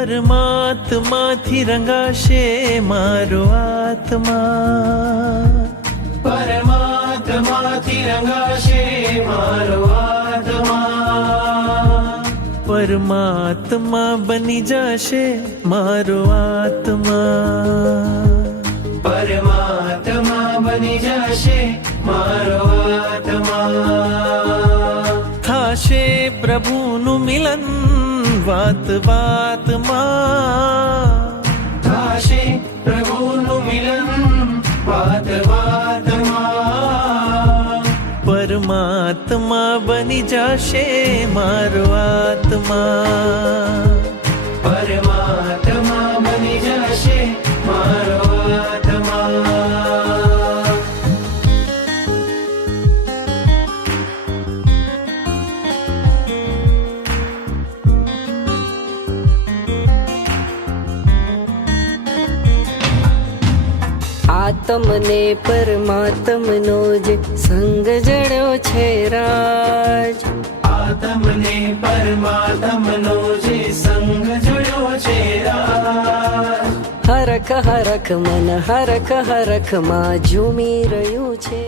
પરમાત્માથી રંગાશે મારો આત્મા, પરમાત્માથી રંગાશે મારો આત્મા, પરમાત્મા બની જશે મારો આત્મા, પરમાત્મા બની જશે મારો આત્મા. થાશે પ્રભુનું મિલન વાત વાતમાં, થાશે પ્રભુનું મિલન વાત વાતમાં, પરમાત્મા બની જશે મારો આત્મા, પરમાત્મા બની જશે મારો આત્મા. આત્મને પરમાત્મનો જે સંગ જડ્યો છે રાજ, આત્મને પરમાત્મનો જે સંગ જોડ્યો છે રાજ, હરખ હરખ મન હરખ હરખ માં ઝૂમી રહ્યું છે.